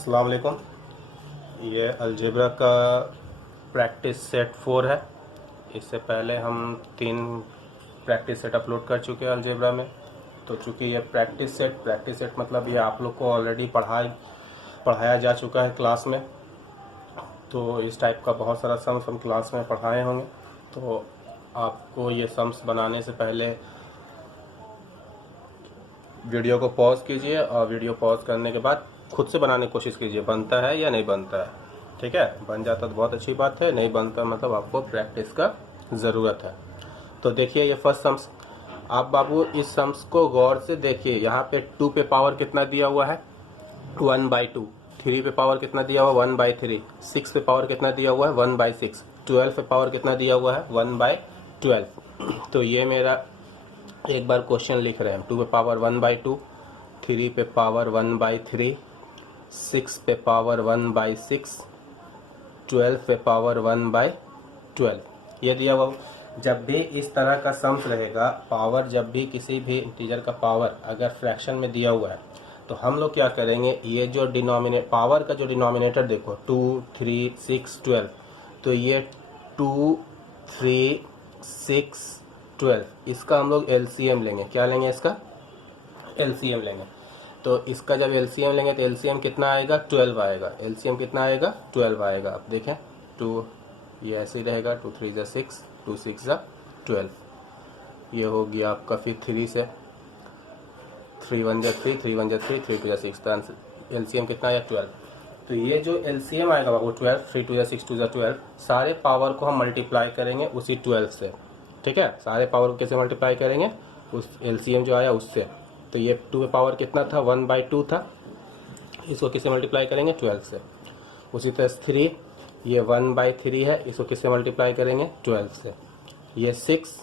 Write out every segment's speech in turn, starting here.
अस्सलाम वालेकुम। ये अलजेब्रा का प्रैक्टिस सेट 4 है। इससे पहले हम 3 प्रैक्टिस सेट अपलोड कर चुके हैं अलजेब्रा में। तो चूँकि ये प्रैक्टिस सेट मतलब ये आप लोग को ऑलरेडी पढ़ाया जा चुका है क्लास में। तो इस टाइप का बहुत सारा सम्स हम क्लास में पढ़ाए होंगे। तो आपको ये सम्स बनाने से पहले वीडियो को पॉज कीजिए और वीडियो पॉज करने के बाद खुद से बनाने की कोशिश कीजिए, बनता है या नहीं बनता है। ठीक है, बन जाता तो बहुत अच्छी बात है, नहीं बनता मतलब आपको प्रैक्टिस का ज़रूरत है। तो देखिए ये फर्स्ट सम्स, आप बाबू इस सम्स को गौर से देखिए। यहाँ पे 2 पे पावर कितना दिया हुआ है 1/2, 3 पे पावर कितना दिया हुआ है 1/3, 6 पे पावर कितना दिया हुआ है 1/6, 12 पे पावर कितना दिया हुआ है 1/12। तो ये मेरा एक बार क्वेश्चन लिख रहे हैं। 2 पे पावर 1/2, 3 पे पावर 1/3, 6 पे पावर 1/6, 12 पे पावर 1/12 ये दिया हुआ। जब भी इस तरह का सम्स रहेगा, पावर जब भी किसी भी इंटीजर का पावर अगर फ्रैक्शन में दिया हुआ है तो हम लोग क्या करेंगे, ये जो पावर का जो डिनोमिनेटर देखो 2, 3, 6, 12, तो ये 2, 3, 6, 12 इसका हम लोग एलसीएम लेंगे। क्या लेंगे, इसका एलसीएम लेंगे। तो इसका जब एलसीएम लेंगे तो एलसीएम कितना आएगा 12 आएगा। एलसीएम कितना आएगा 12 आएगा। अब देखें 2 ये ऐसे ही रहेगा, 2 3 जा 6, 2 6 जा 12। ये हो गया आपका फिर 3 से 3 1 जा 3, 3 1 जा 3, 3 2 जा 6, तो एलसीएम कितना आया 12। तो ये जो एलसीएम आएगा वो 12, 3 2 जा 6, 2 जा 12, सारे पावर को हम मल्टीप्लाई करेंगे उसी 12 से। ठीक है, सारे पावर को कैसे मल्टीप्लाई करेंगे, उस एलसीएम जो आया उससे। तो ये 2 पे पावर कितना था 1/2 था, इसको किससे मल्टीप्लाई करेंगे 12 से। उसी तरह 3 ये 1/3 है, इसको किससे मल्टीप्लाई करेंगे 12 से। ये 6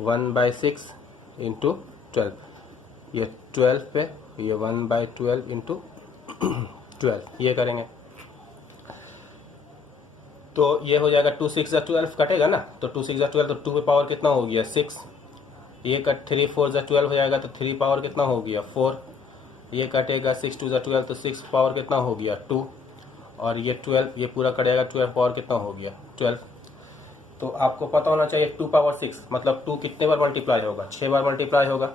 1/6 इंटू 12, ये 12 पे ये 1/12 इंटू 12 ये करेंगे। तो ये हो जाएगा 2 6 जा 12 कटेगा ना, तो 2 6 जा 12, तो 2 पे पावर कितना हो गया 6, ये कट 3 4 जा 12 हो जाएगा, तो 3 पावर कितना हो गया 4, ये कटेगा 6 2 जा 12, तो 6 पावर कितना हो गया 2, और ये 12 ये पूरा कटेगा 12 पावर कितना हो गया 12। तो आपको पता होना चाहिए 2 पावर 6 मतलब 2 कितने बार मल्टीप्लाई होगा, 6 बार मल्टीप्लाई होगा।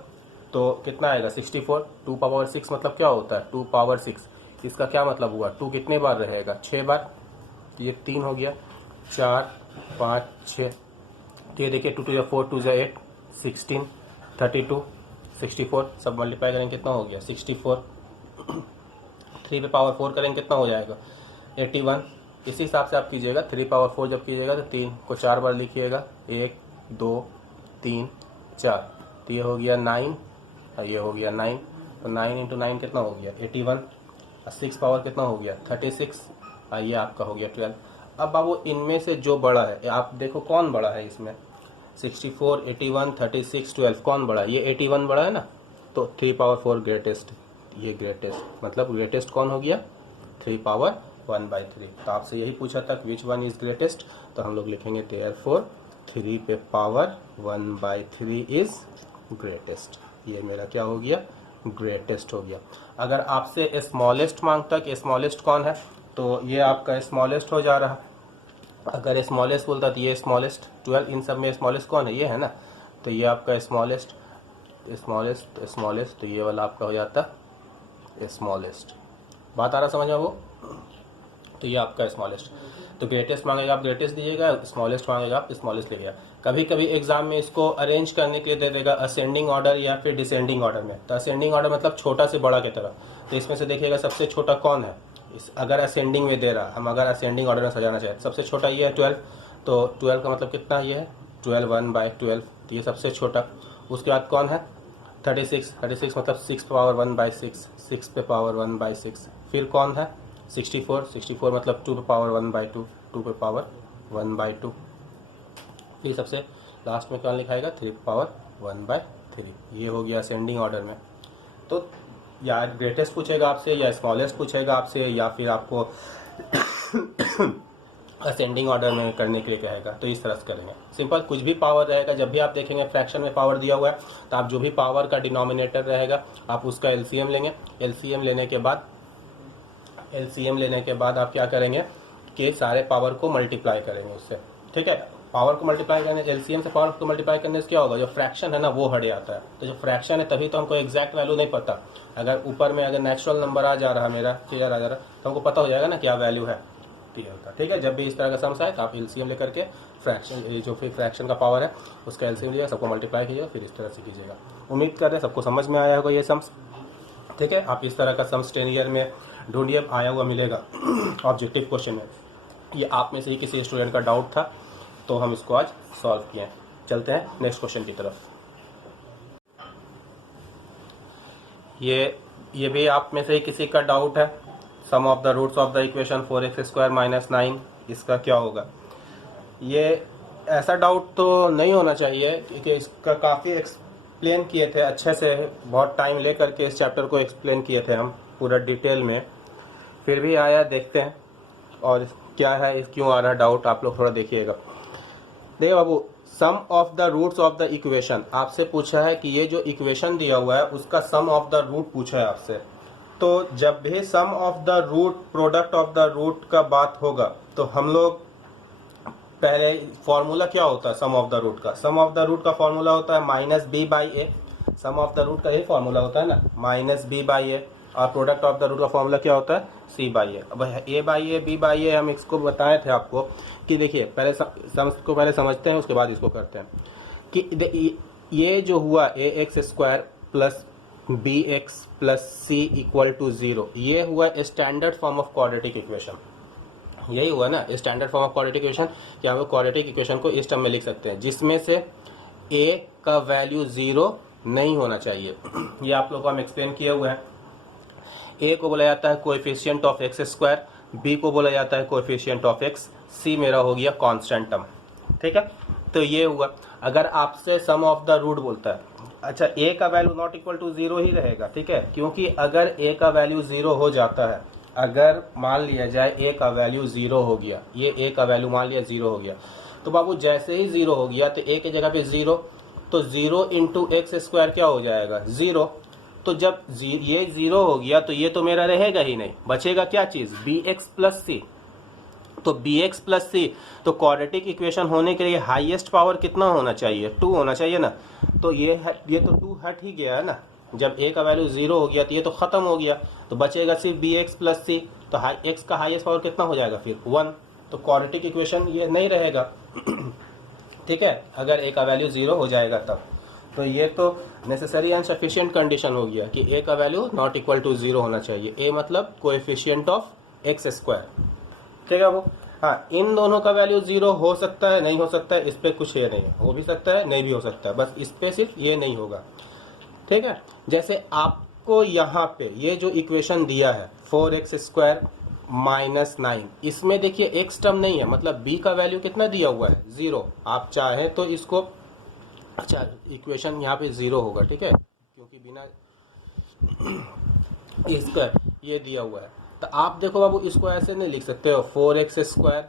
तो कितना आएगा 64। 2 पावर 6 मतलब क्या होता है 2 पावर 6, इसका क्या मतलब हुआ 2 कितने बार रहेगा 6 बार। ये 3 हो गया, 4 5 6, तो ये देखिए 2 2 जा 4, 2 जा 8, 16 32 64, सब मल्टीप्लाई करेंगे कितना हो गया 64। 3 पे पावर 4 करेंगे कितना हो जाएगा 81। इसी हिसाब से आप कीजिएगा, 3 पावर 4 जब कीजिएगा तो 3 को 4 बार लिखिएगा, 1 2 3 4, तो ये हो गया 9 और ये हो गया 9, तो 9 इंटू 9 कितना हो गया 81, और 6 पावर कितना हो गया 36, और ये आपका हो गया 12। अब बाबू इनमें से जो बड़ा है आप देखो कौन बड़ा है इसमें, 64 81 36 12 कौन बड़ा है, ये 81 बड़ा है ना। तो 3 पावर 4 ग्रेटेस्ट, ये ग्रेटेस्ट मतलब ग्रेटेस्ट कौन हो गया 3 पावर 1/3। तो आपसे यही पूछा था विच वन इज ग्रेटेस्ट, तो हम लोग लिखेंगे देयरफॉर 3 पे पावर 1/3 इज ग्रेटेस्ट। ये मेरा क्या हो गया ग्रेटेस्ट हो गया। अगर आपसे स्मॉलेस्ट मांगता कि स्मॉलेस्ट कौन है, तो ये आपका स्मॉलेस्ट हो जा रहा। अगर स्मॉलेस्ट बोलता तो ये स्मॉलेस्ट 12, इन सब में स्मॉलेस्ट कौन है ये है ना, तो ये आपका स्मॉलेस्ट स्मॉलेस्ट स्मॉलेस्ट, तो ये वाला आपका हो जाता स्मॉलेस्ट। बात आ रहा समझ में वो, तो ये आपका स्मॉलेस्ट। तो ग्रेटेस्ट मांगेगा आप ग्रेटेस्ट दीजिएगा, स्मॉलेस्ट मांगेगा आप स्मॉलेस्ट लीजिएगा। कभी कभी एग्जाम में इसको अरेंज करने के लिए दे देगा असेंडिंग ऑर्डर या फिर डिसेंडिंग ऑर्डर में। तो असेंडिंग ऑर्डर मतलब छोटा से बड़ा की तरह। तो इसमें से देखिएगा सबसे छोटा कौन है, अगर असेंडिंग में दे रहा, हम अगर असेंडिंग ऑर्डर में सजाना चाहें तो सबसे छोटा ये है 12, तो 12 का मतलब कितना ये है 12 1/12, तो ये सबसे छोटा। उसके बाद कौन है 36, 36 मतलब 6 पावर 1/6, 6 पे पावर 1/6। फिर कौन है 64, 64 मतलब 2 पे पावर 1/2, 2 पे पावर 1/2। फिर सबसे लास्ट में कौन लिखाएगा 3 पे पावर 1/3। ये हो गया असेंडिंग ऑर्डर में। तो या ग्रेटेस्ट पूछेगा आपसे या स्मॉलेस्ट पूछेगा आपसे, या फिर आपको असेंडिंग ऑर्डर में करने के लिए कहेगा, तो इस तरह से करेंगे सिंपल। कुछ भी पावर रहेगा, जब भी आप देखेंगे फ्रैक्शन में पावर दिया हुआ है तो आप जो भी पावर का डिनोमिनेटर रहेगा आप उसका एलसीएम लेंगे। एलसीएम लेने के बाद एलसीएम लेने के बाद आप क्या करेंगे कि सारे पावर को मल्टीप्लाई करेंगे उससे, ठीक है। पावर को मल्टीप्लाई करने, एलसीएम से पावर को मल्टीप्लाई करने से क्या होगा, जो फ्रैक्शन है ना वो हट जाता है। तो जो फ्रैक्शन है तभी तो हमको एग्जैक्ट वैल्यू नहीं पता। अगर ऊपर में अगर नेचुरल नंबर आ जा रहा है, मेरा फिगर आ जा रहा है, तो हमको पता हो जाएगा ना क्या वैल्यू है टीएल का, ठीक है। जब भी इस तरह का सम्स आए तो आप एलसीएम लेकर के फ्रैक्शन, ये जो फिर फ्रैक्शन का पावर है उसका एलसीएम लीजिएगा, सबको मल्टीप्लाई कीजिएगा, फिर इस तरह से कीजिएगा। उम्मीद कर रहे हैं सबको समझ में आया होगा ये सम्स, ठीक है। आप इस तरह का सम्स 10 ईयर में ढूंढिए, आया हुआ मिलेगा ऑब्जेक्टिव क्वेश्चन में। ये आप में से ही किसी स्टूडेंट का डाउट था तो हम इसको आज सॉल्व किए। चलते हैं नेक्स्ट क्वेश्चन की तरफ। ये भी आप में से ही किसी का डाउट है, sum of the roots of the equation 4x² - 9, इसका क्या होगा। ये ऐसा डाउट तो नहीं होना चाहिए क्योंकि इसका काफ़ी एक्सप्लेन किए थे अच्छे से, बहुत टाइम ले करके इस चैप्टर को एक्सप्लेन किए थे हम पूरा डिटेल में, फिर भी आया। देखते हैं और क्या है, क्यों आ रहा डाउट, आप लोग थोड़ा देखिएगा। देखिए बाबू, sum of the roots of the equation आपसे पूछा है कि ये जो इक्वेशन दिया हुआ है उसका सम ऑफ द रूट पूछा है आपसे। तो जब भी sum of the root, product of the root का बात होगा तो हम लोग पहले फॉर्मूला क्या होता है सम ऑफ द रूट का, सम ऑफ द रूट का फॉर्मूला होता है -b/a। Some of the root का यही फॉर्मूला होता है ना, -b/a। और प्रोडक्ट ऑफ द रूट का फॉर्मूला क्या होता है, c/a। अब a/a b/a हम इसको बताए थे आपको कि देखिए पहले सम्स को पहले समझते हैं, उसके बाद इसको करते हैं कि ये जो हुआ ax² plus bx plus c equal to 0, ये हुआ standard form of quadratic equation. यही हुआ ना standard form of quadratic equation, कि हम क्वाड्रेटिक इक्वेशन को इस टर्म में लिख सकते हैं जिसमें से a का वैल्यू 0 नहीं होना चाहिए। ये आप लोगों को हम एक्सप्लेन किए हुए हैं। a को बोला जाता है कोएफिशिएंट ऑफ x², b को बोला जाता है कोएफिशिएंट ऑफ x, c मेरा हो गया कांस्टेंट टर्म, ठीक है। तो ये हुआ। अगर आपसे सम ऑफ द रूट बोलता है, अच्छा a का वैल्यू नॉट इक्वल टू 0 ही रहेगा, ठीक है, क्योंकि अगर a का वैल्यू 0 हो जाता है, अगर मान लिया जाए a का वैल्यू 0 हो गया, ये a का वैल्यू मान लिया 0 हो गया, तो बाबू जैसे ही 0 हो गया तो a की जगह पे 0, तो 0 इंटू x² क्या हो जाएगा 0। तो जब ये 0 हो गया तो ये तो मेरा रहेगा ही नहीं, बचेगा क्या चीज bx प्लस c। तो bx प्लस c, तो क्वाड्रेटिक इक्वेशन होने के लिए हाईएस्ट पावर कितना होना चाहिए, 2 होना चाहिए ना। तो ये तो 2 हट ही गया है ना, जब a का वैल्यू 0 हो गया तो ये तो खत्म हो गया, तो बचेगा सिर्फ bx प्लस c। तो x का हाईएस्ट पावर कितना हो जाएगा फिर 1। तो क्वाड्रेटिक इक्वेशन ये नहीं रहेगा ठीक है, अगर a का वैल्यू 0 हो जाएगा तब। तो ये तो नेसेसरी एंड सफिशिएंट कंडीशन हो गया कि a का वैल्यू नॉट इक्वल टू 0 होना चाहिए। a मतलब कोएफिशिएंट ऑफ x², ठीक है वो। हाँ, इन दोनों का वैल्यू 0 हो सकता है, नहीं हो सकता है, इस पे कुछ ये नहीं है, हो भी सकता है नहीं भी हो सकता है, बस इस पे सिर्फ ये नहीं होगा, ठीक है। जैसे आपको यहाँ पे ये जो इक्वेशन दिया है 4x² - 9, इसमें देखिए x टर्म नहीं है, मतलब b का वैल्यू कितना दिया हुआ है 0। आप चाहें तो इसको, अच्छा इक्वेशन यहाँ पे 0 होगा, ठीक है, क्योंकि बिना इसका ये दिया हुआ है। तो आप देखो बाबू इसको ऐसे नहीं लिख सकते हो 4x²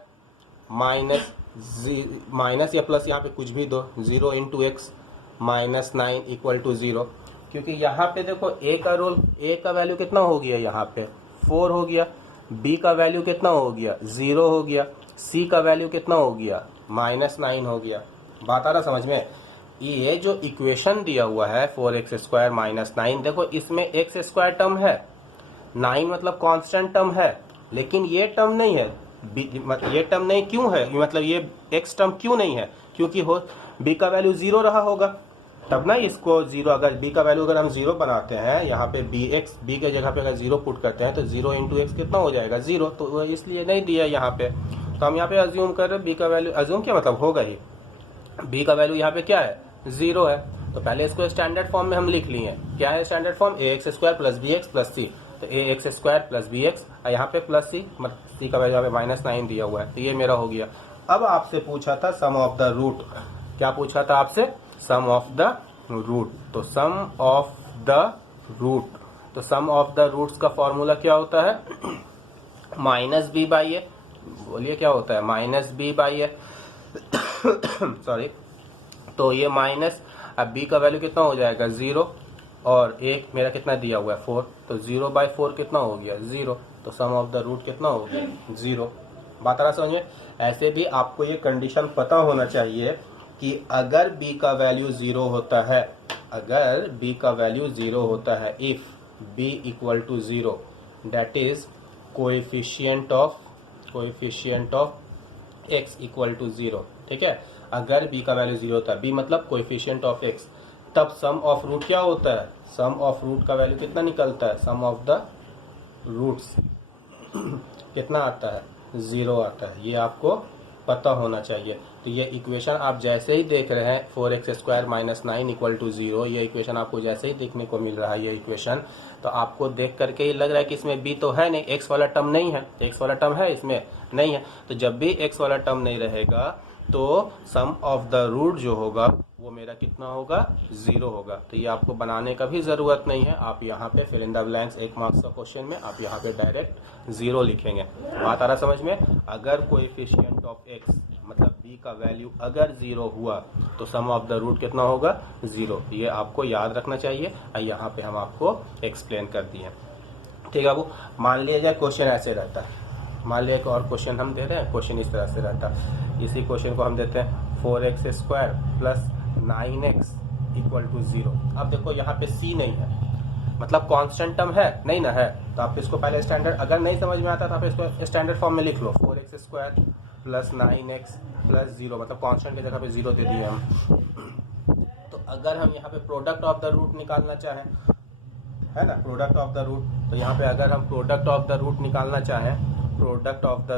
माइनस या प्लस यहाँ पे कुछ भी दो 0 इंटू x -9 इक्वल टू 0, क्योंकि यहाँ पे देखो a का रोल, a का वैल्यू कितना हो गया यहाँ पे 4 हो गया, b का वैल्यू कितना हो गया 0 हो गया, c का वैल्यू कितना हो गया -9 हो गया। बात आ रहा समझ में। ये जो इक्वेशन दिया हुआ है 4x² - 9, देखो इसमें x² टर्म है, 9 मतलब कांस्टेंट टर्म है, लेकिन ये टर्म नहीं है, ये टर्म नहीं क्यों है, मतलब ये x टर्म क्यों नहीं है, क्योंकि हो b का वैल्यू 0 रहा होगा तब ना इसको 0, अगर b का वैल्यू अगर हम 0 बनाते हैं यहाँ पे b के जगह पे अगर 0 पुट करते हैं तो 0 इंटू x कितना हो जाएगा 0, तो इसलिए नहीं दिया यहाँ पे। तो हम यहाँ पे अज्यूम कर रहे हैं b का वैल्यू, अज्यूम क्या मतलब होगा ही, b का वैल्यू यहाँ पे क्या है 0 है। तो पहले इसको स्टैंडर्ड फॉर्म में हम लिख लिए, क्या है standard form ax² plus bx plus c, तो ax² प्लस bx यहाँ पे प्लस c, मतलब c का वैल्यू यहाँ पे -9 दिया हुआ है, तो ये मेरा हो गया। अब आपसे पूछा था सम ऑफ द रूट, क्या पूछा था आपसे, सम ऑफ द रूट। तो सम ऑफ द रूट, तो सम ऑफ द रूट्स का फॉर्मूला क्या होता है -b/a, बोलिए क्या होता है -b/a सॉरी। तो ये माइनस, अब b का वैल्यू कितना हो जाएगा 0 और एक मेरा कितना दिया हुआ है 4, तो 0/4 कितना हो गया 0, तो सम ऑफ द रूट कितना हो गया 0। बात आ रहा समझ में। ऐसे भी आपको ये कंडीशन पता होना चाहिए कि अगर b का वैल्यू 0 होता है, अगर b का वैल्यू 0 होता है, if b equal to 0 that is coefficient of x equal to 0, ठीक है। अगर b का वैल्यू 0 होता है, b मतलब कोएफिशिएंट ऑफ x, तब सम ऑफ रूट क्या होता है, सम ऑफ रूट का वैल्यू कितना निकलता है, सम ऑफ द रूट्स कितना आता है 0 आता है। ये आपको पता होना चाहिए। तो ये इक्वेशन आप जैसे ही देख रहे हैं 4x² - 9 इक्वल टू 0, ये इक्वेशन आपको जैसे ही देखने को मिल रहा है ये इक्वेशन, तो आपको देख करके ही लग रहा है कि इसमें b तो है नहीं, x वाला टर्म नहीं है, x वाला टर्म है इसमें नहीं है। तो जब भी x वाला टर्म नहीं रहेगा तो सम ऑफ द रूट जो होगा वो मेरा कितना होगा 0 होगा। तो ये आपको बनाने का भी ज़रूरत नहीं है, आप यहाँ पे fill in the blanks 1 marks का क्वेश्चन में आप यहाँ पे डायरेक्ट 0 लिखेंगे। बात आ रहा समझ में। अगर कोएफिशिएंट ऑफ x मतलब b का वैल्यू अगर 0 हुआ तो सम ऑफ द रूट कितना होगा 0। ये आपको याद रखना चाहिए और यहाँ पे हम आपको एक्सप्लेन कर दिए, ठीक है। वो मान लिया जाए क्वेश्चन ऐसे रहता है, मान लिया एक और क्वेश्चन हम दे रहे हैं, क्वेश्चन इस तरह से रहता है। इसी क्वेश्चन को हम देते हैं 4x² plus 9x equal to 0। अब देखो यहाँ पे c नहीं है, मतलब कांस्टेंट टर्म है नहीं ना है, तो आप इसको पहले स्टैंडर्ड, अगर नहीं समझ में आता तो आप इसको स्टैंडर्ड फॉर्म में लिख लो, 4x² प्लस 9x प्लस 0, मतलब कांस्टेंट की जगह पे 0 दे दिए हम। तो अगर हम यहाँ पे प्रोडक्ट ऑफ द रूट निकालना चाहें, है ना, प्रोडक्ट ऑफ द रूट, तो यहाँ पे अगर हम प्रोडक्ट ऑफ द रूट निकालना चाहें, प्रोडक्ट ऑफ द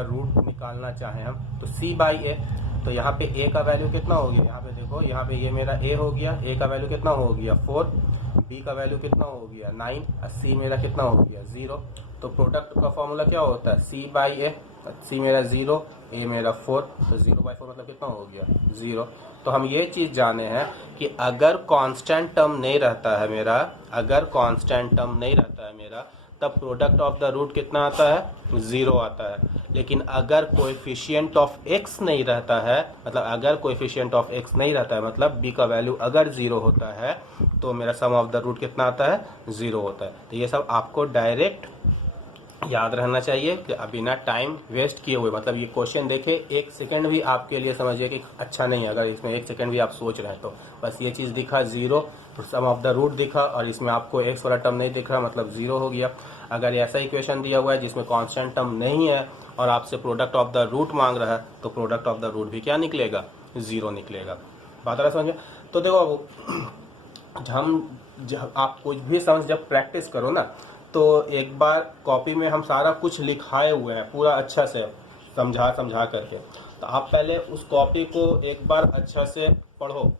रूट निकालना चाहें हम, तो c बाई ए, तो यहाँ पे a का वैल्यू कितना हो गया, यहाँ पे देखो, यहाँ पे ये मेरा a हो गया, a का वैल्यू कितना हो गया 4, b का वैल्यू कितना हो गया 9 और c मेरा कितना हो गया 0। तो प्रोडक्ट का फॉर्मूला क्या होता है c बाई ए, c मेरा 0, a मेरा 4, तो 0/4 मतलब कितना हो गया 0। तो हम ये चीज़ जाने हैं कि अगर कांस्टेंट टर्म नहीं रहता है मेरा, अगर कांस्टेंट टर्म नहीं रहता है मेरा, तब प्रोडक्ट ऑफ द रूट कितना आता है 0 आता है। लेकिन अगर कोएफिशिएंट ऑफ x नहीं रहता है, मतलब अगर कोएफिशिएंट ऑफ x नहीं रहता है, मतलब b का वैल्यू अगर 0 होता है, तो मेरा सम ऑफ द रूट कितना आता है 0 होता है। तो ये सब आपको डायरेक्ट याद रहना चाहिए कि बिना टाइम वेस्ट किए हुए, मतलब ये क्वेश्चन देखे 1 सेकंड भी आपके लिए समझिए कि अच्छा नहीं है, अगर इसमें 1 सेकंड भी आप सोच रहे हैं तो बस ये चीज़ दिखा 0, सम ऑफ द रूट दिखा और इसमें आपको x वाला टर्म नहीं दिख रहा, मतलब 0 हो गया। अगर ऐसा इक्वेशन दिया हुआ है जिसमें कांस्टेंट टर्म नहीं है और आपसे प्रोडक्ट ऑफ द रूट मांग रहा है, तो प्रोडक्ट ऑफ द रूट भी क्या निकलेगा 0 निकलेगा। बात आ रहा समझ में। तो देखो जब आप कुछ भी समझ जब प्रैक्टिस करो ना, तो एक बार कॉपी में हम सारा कुछ लिखाए हुए हैं पूरा अच्छा से समझा करके, तो आप पहले उस कॉपी को एक बार अच्छा से पढ़ो,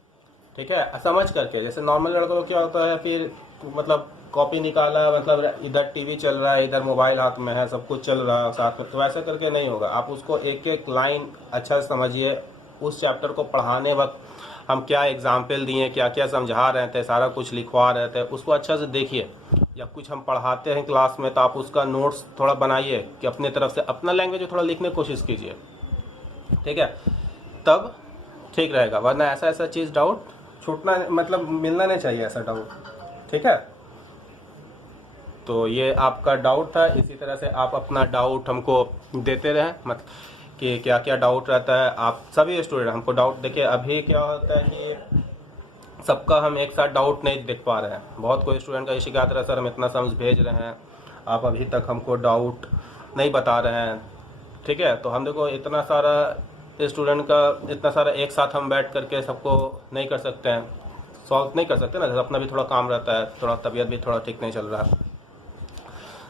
ठीक है, समझ करके। जैसे नॉर्मल लड़कों को क्या होता है, फिर मतलब कॉपी निकाला, मतलब इधर टीवी चल रहा है, इधर मोबाइल हाथ में है, सब कुछ चल रहा है साथ में, तो ऐसा करके नहीं होगा। आप उसको एक एक लाइन अच्छा से समझिए। उस चैप्टर को पढ़ाने वक्त हम क्या एग्जाम्पल दिए, क्या क्या समझा रहे थे, सारा कुछ लिखवा रहे थे, उसको अच्छा से देखिए। या कुछ हम पढ़ाते हैं क्लास में तो आप उसका नोट्स थोड़ा बनाइए कि अपने तरफ से अपना लैंग्वेज थोड़ा लिखने की कोशिश कीजिए, ठीक है, तब ठीक रहेगा। वरना ऐसा चीज़ डाउट छूटना, मतलब मिलना नहीं चाहिए ऐसा डाउट, ठीक है। तो ये आपका डाउट था, इसी तरह से आप अपना डाउट हमको देते रहें, मतलब कि क्या क्या डाउट रहता है। आप सभी स्टूडेंट हमको डाउट, देखिए अभी क्या होता है कि सबका हम एक साथ डाउट नहीं देख पा रहे हैं। बहुत कोई स्टूडेंट का ये शिकायत रहा, सर हम इतना समझ भेज रहे हैं, आप अभी तक हमको डाउट नहीं बता रहे हैं, ठीक है। तो हम देखो इतना सारा स्टूडेंट का इतना सारा एक साथ हम बैठ करके सबको नहीं कर सकते हैं, सॉल्व नहीं कर सकते ना, अपना भी थोड़ा काम रहता है, थोड़ा तबीयत भी थोड़ा ठीक नहीं चल रहा है।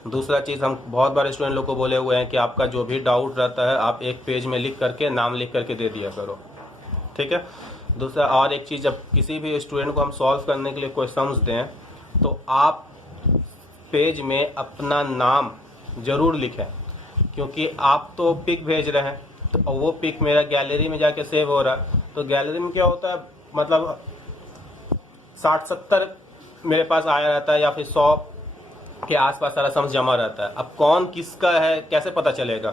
दूसरा चीज़ हम बहुत बार स्टूडेंट लोग को बोले हुए हैं कि आपका जो भी डाउट रहता है आप एक पेज में लिख करके नाम लिख करके दे दिया करो, ठीक है। दूसरा और एक चीज़, जब किसी भी स्टूडेंट को हम सॉल्व करने के लिए क्वेश्चंस दें तो आप पेज में अपना नाम ज़रूर लिखें, क्योंकि आप तो पिक भेज रहे हैं तो वो पिक मेरा गैलरी में जाके सेव हो रहा है। तो गैलरी में क्या होता है, मतलब 60-70 मेरे पास आया रहता है या फिर 100 के आसपास सारा सम्स जमा रहता है। अब कौन किसका है कैसे पता चलेगा?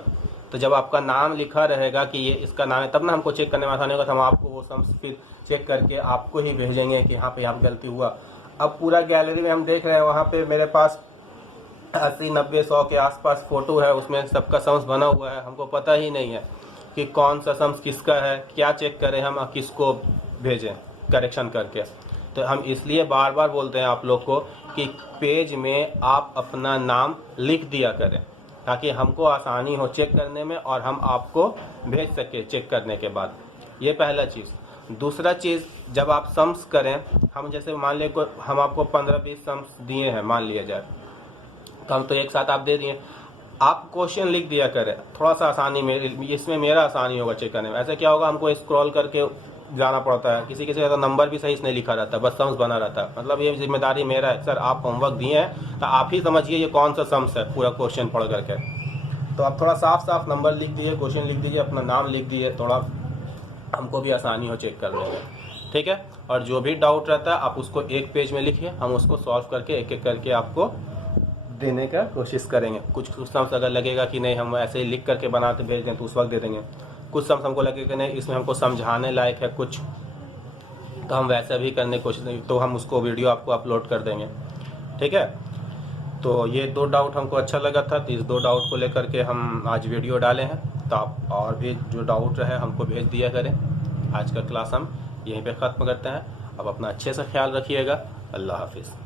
तो जब आपका नाम लिखा रहेगा कि ये इसका नाम है, तब ना हमको चेक करने में आसानी होगा। तो हम आपको वो सम्स फिर चेक करके आपको ही भेजेंगे कि यहाँ पे आप गलती हुआ। अब पूरा गैलरी में हम देख रहे हैं, वहाँ पे मेरे पास 80, 90, 100 के आसपास फ़ोटो है, उसमें सबका सम्स बना हुआ है। हमको पता ही नहीं है कि कौन सा सम्स किसका है, क्या चेक करें हम, किसको भेजें करेक्शन करके। तो हम इसलिए बार बार बोलते हैं आप लोग को कि पेज में आप अपना नाम लिख दिया करें, ताकि हमको आसानी हो चेक करने में और हम आपको भेज सके चेक करने के बाद। ये पहला चीज़। दूसरा चीज़, जब आप सम्स करें, हम जैसे मान लिया हम आपको 15-20 सम्स दिए हैं, मान लिया जाए, तो हम तो एक साथ आप दे दिए, आप क्वेश्चन लिख दिया करें, थोड़ा सा आसानी में, इसमें मेरा आसानी होगा चेक करने में। ऐसे क्या होगा, हमको स्क्रॉल करके जाना पड़ता है, किसी का तो नंबर भी सही से नहीं लिखा रहता, बस सम्स बना रहता है। मतलब ये जिम्मेदारी मेरा है, सर आप होमवर्क दिए हैं तो आप ही समझिए ये कौन सा सम्स है, पूरा क्वेश्चन पढ़ करके। तो आप थोड़ा साफ साफ नंबर लिख दीजिए, क्वेश्चन लिख दीजिए, अपना नाम लिख दीजिए, थोड़ा हमको भी आसानी हो चेक करने में, ठीक है। और जो भी डाउट रहता है आप उसको एक पेज में लिखिए, हम उसको सॉल्व करके एक एक करके आपको देने का कोशिश करेंगे। कुछ सम्स अगर लगेगा कि नहीं हम ऐसे ही लिख करके बनाते भेज दें तो उस वक्त दे देंगे। कुछ सम्स हमको लगेगा कि नहीं इसमें हमको समझाने लायक है कुछ, तो हम वैसा भी करने की कोशिश, तो हम उसको वीडियो आपको अपलोड कर देंगे, ठीक है। तो ये 2 डाउट हमको अच्छा लगा था, तो इस 2 डाउट को लेकर के हम आज वीडियो डाले हैं। तो आप और भी जो डाउट रहे हमको भेज दिया करें। आज का क्लास हम यहीं पे ख़त्म करते हैं। अब अपना अच्छे से ख्याल रखिएगा। अल्लाह हाफिज़।